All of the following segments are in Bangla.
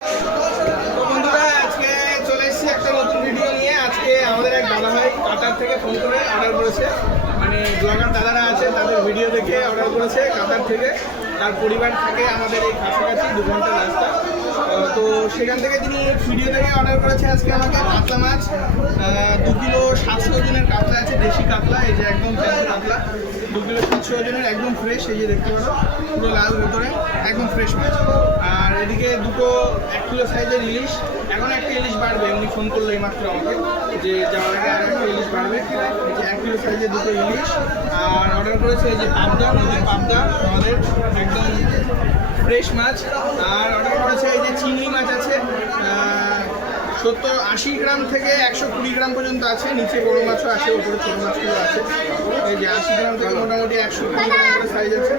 বন্ধুরা আজকে চলে এসেছি একটা নতুন ভিডিও নিয়ে। আজকে আমাদের এক দাদা ভাই কাতার থেকে ফোন করে অর্ডার করেছে, মানে ব্লগার দাদারা আছে তাদের ভিডিও দেখে অর্ডার করেছে কাতার থেকে। তার পরিবার থাকে আমাদের এই কাছাকাছি 2 ঘন্টার রাস্তা। তো সেখান থেকে তিনি ভিডিও দেখে অর্ডার করেছে আজকে আমাকে কাতলা মাছ 2 কিলো 700 ওজনের কাতলা আছে, দেশি কাতলা। এই যে একদম ফ্রেশ কাতলা, 2 কিলো 700 ওজনের একদম ফ্রেশ। এই যে দেখতে পারো পুরো লাল ভেতরে, একদম ফ্রেশ মাছ। আর এদিকে দুটো 1 কিলো সাইজের ইলিশ, এখন একটা ইলিশ বাড়বে, উনি ফোন করলো এইমাত্র আমাকে যে যাওয়ার আগে আর একটা ইলিশ বাড়বে। এই যে 1 কিলো সাইজের দুটো ইলিশ। আর অর্ডার করেছে এই যে পাবদা, নদীর পাবদা আমাদের একদম ফ্রেশ মাছ। আর অর্ডার করেছে এই যে চিংড়ি মাছ আছে 70-80 গ্রাম থেকে 120 গ্রাম পর্যন্ত আছে, নিচে বড় মাছও আছে, ওপরে ছোট মাছগুলো আছে। এই যে 80 গ্রাম থেকে মোটামুটি 120 গ্রাম করে সাইজ আছে।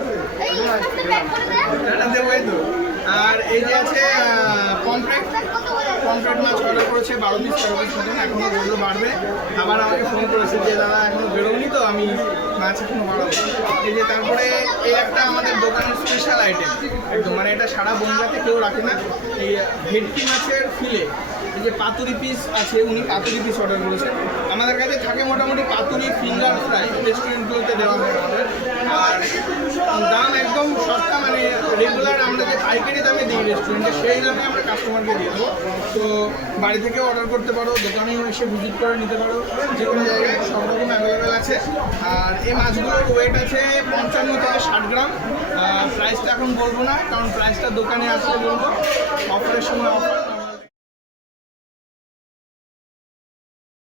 আর এই যে আছে পমফ্রেট মাছ অর্ডার করেছে 12 পিস 13 পিস মতন, এখনও বললো বাড়বে। আবার আমাকে ফোন করেছে যে দাদা এখনও বেরোয়নি, তো আমি মাছ এখনও বাড়াবো। এই যে তারপরে এই একটা আমাদের দোকানের স্পেশাল আইটেম একদম, মানে এটা সারা বনগাঁতে কেউ রাখে না, এই ভেটকি মাছের ফিলে। এই যে পাতুরি পিস আছে, উনি পাতুরি পিস অর্ডার করেছেন। আমাদের কাছে থাকে মোটামুটি পাতুরি, ফিঙ্গার ফ্রাই, রেস্টুরেন্টগুলোতে দেওয়া হয় আমাদের। আর দাম একদম সস্তা, মানে রেগুলার আমরা যে পাইকারি দামে দিই রেস্টুরেন্টে, সেই দামে আমরা কাস্টমারকে দিয়ে দেবো। তো বাড়ি থেকেও অর্ডার করতে পারো, দোকানেও এসে ভিজিট করে নিতে পারো, যে কোনো জায়গায় সব রকম অ্যাভেলেবেল আছে। আর এই মাছগুলোর ওয়েট আছে 55 থেকে 60 গ্রাম। প্রাইসটা এখন বলবো না, কারণ প্রাইসটা দোকানে আসলে বলবো, অফারের সময় অফার।